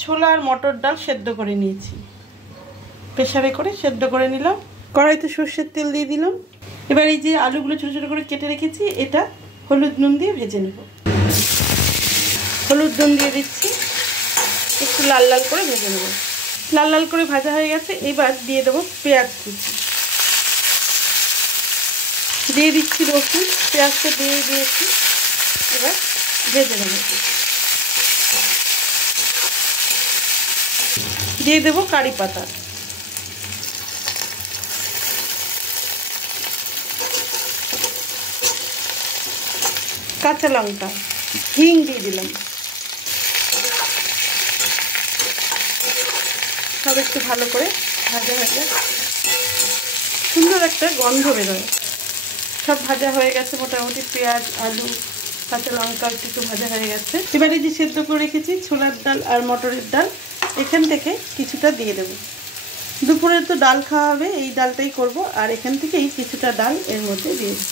ছোলা আর মটর ডাল সেদ্ধ করে নিয়েছি, প্রেসারে করে সেদ্ধ করে নিলাম। কড়াইতে সর্ষের তেল দিয়ে দিলাম। এবার এই যে আলুগুলো ছোটো ছোটো করে কেটে রেখেছি, এটা হলুদ নুন দিয়ে ভেজে নেব। হলুদ নুন দিয়ে দিচ্ছি, একটু লাল লাল করে ভেজে নেব। লাল লাল করে ভাজা হয়ে গেছে। এবার দিয়ে দেবো পেঁয়াজ কুচি, দিয়ে দিচ্ছি রসুন, পেঁয়াজটা দিয়ে দিয়েছি। এবার ভেজে নেব। দিয়ে দেবো কারি পাতা, কাঁচা লঙ্কা, হিং দিয়ে দিলাম। সব একটু ভালো করে ভাজা হয়ে যায়, সুন্দর একটা গন্ধ বেরোয়। সব ভাজা হয়ে গেছে মোটামুটি, পেঁয়াজ আলু কাঁচা লঙ্কা একটু ভাজা হয়ে গেছে। এবারে যে সেদ্ধ করে রেখেছি ছোলার ডাল আর মটরের ডাল, এখান থেকে কিছুটা দিয়ে দেবো। দুপুরে তো ডাল খাওয়া হবে, এই ডালটাই করব, আর এখান থেকেই কিছুটা ডাল এর মধ্যে দিয়ে দেবো।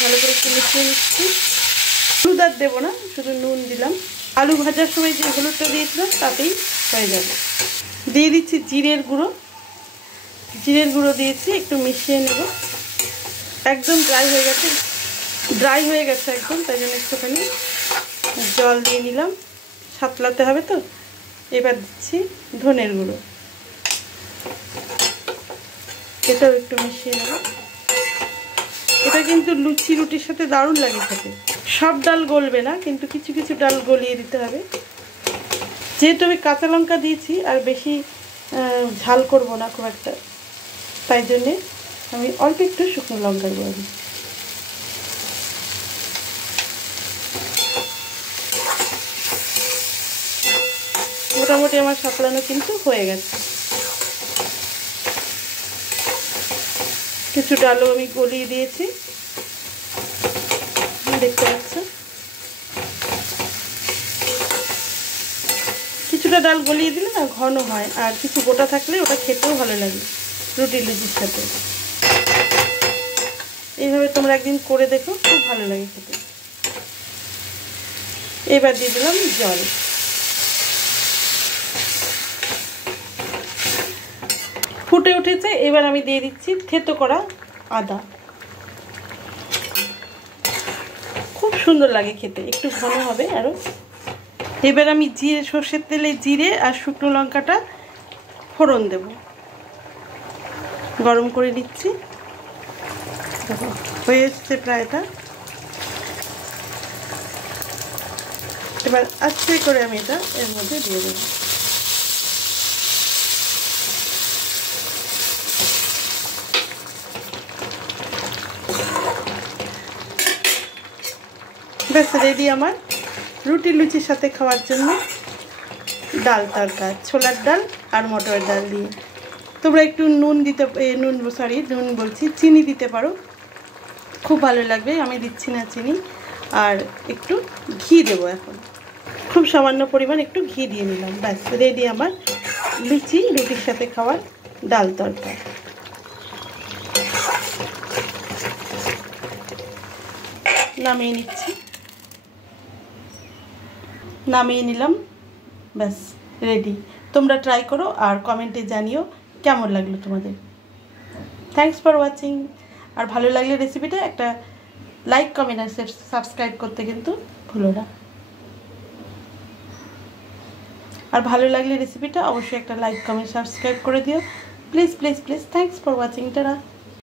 ভালো করে একটু মিশিয়ে নিচ্ছি। হলুদ আর দেবো না, শুধু নুন দিলাম। আলু ভাজার সময় যে হলুদটা দিয়েছিলাম তাতেই হয়ে যাবে। দিয়ে দিচ্ছি জিরের গুঁড়ো, জিরের গুঁড়ো দিয়েছি, একটু মিশিয়ে নেব। একদম ড্রাই হয়ে গেছে একদম, তাই জন্য একটুখানি জল দিয়ে নিলাম, সাতলাতে হবে তো। এবার দিচ্ছি ধনের গুঁড়ো, এটাও একটু মিশিয়ে নেব। এটা কিন্তু লুচি রুটির সাথে দারুণ লাগে খেতে। সব ডাল গলবে না, কিন্তু কিছু কিছু ডাল গলিয়ে দিতে হবে। যেহেতু আমি কাঁচা লঙ্কা দিয়েছি আর বেশি ঝাল করব না খুব একটা, তাই জন্যে আমি অল্প একটু শুকনো লঙ্কার গুঁড়ো দিই। মোটামুটি আমার সাতলানো কিন্তু হয়ে গেছে। কিছু ডালও আমি গলিয়ে দিয়েছি, দেখতে পাচ্ছেন। কিছুটা ডাল গলিয়ে দিলে না ঘন হয়, আর কিছু গোটা থাকলে ওটা খেতেও ভালো লাগে রুটি লুচির সাথে। এইভাবে তোমরা একদিন করে দেখো, খুব ভালো লাগে খেতে। এবার দিয়ে দিলাম জল। ফুটে উঠেছে, এবার আমি দিয়ে দিচ্ছি থেতো করা আদা। খুব সুন্দর লাগে খেতে, একটু ঘন হবে আরও। এবার আমি সর্ষের তেলে জিরে আর শুকনো লঙ্কাটা ফোড়ন দেব, গরম করে নিচ্ছি। হয়ে এসছে প্রায় এটা। এবার আস্তে করে আমি এটা এর মধ্যে দিয়ে দেবো। ব্যাস রেডি আমার রুটি লুচির সাথে খাওয়ার জন্য ডাল তরকা, ছোলার ডাল আর মটরের ডাল দিয়ে। তোমরা একটু চিনি দিতে পারো, খুব ভালো লাগবে। আমি দিচ্ছি না চিনি। আর একটু ঘি দেবো, এখন খুব সামান্য পরিমাণ একটু ঘি দিয়ে নিলাম। ব্যাস রেডি আমার লুচি রুটির সাথে খাওয়ার ডাল তরকা। নামিয়ে নিলাম, ব্যাস রেডি। তোমরা ট্রাই করো আর কমেন্টে জানিও কেমন লাগলো তোমাদের। Thanks for watching. আর ভালো লাগলে রেসিপিটা একটা লাইক কমেন্ট আর সাবস্ক্রাইব করতে কিন্তু ভুলো না। আর ভালো লাগলে রেসিপিটা অবশ্যই একটা লাইক কমেন্ট সাবস্ক্রাইব করে দিও, please please please. Thanks for watching. Tata.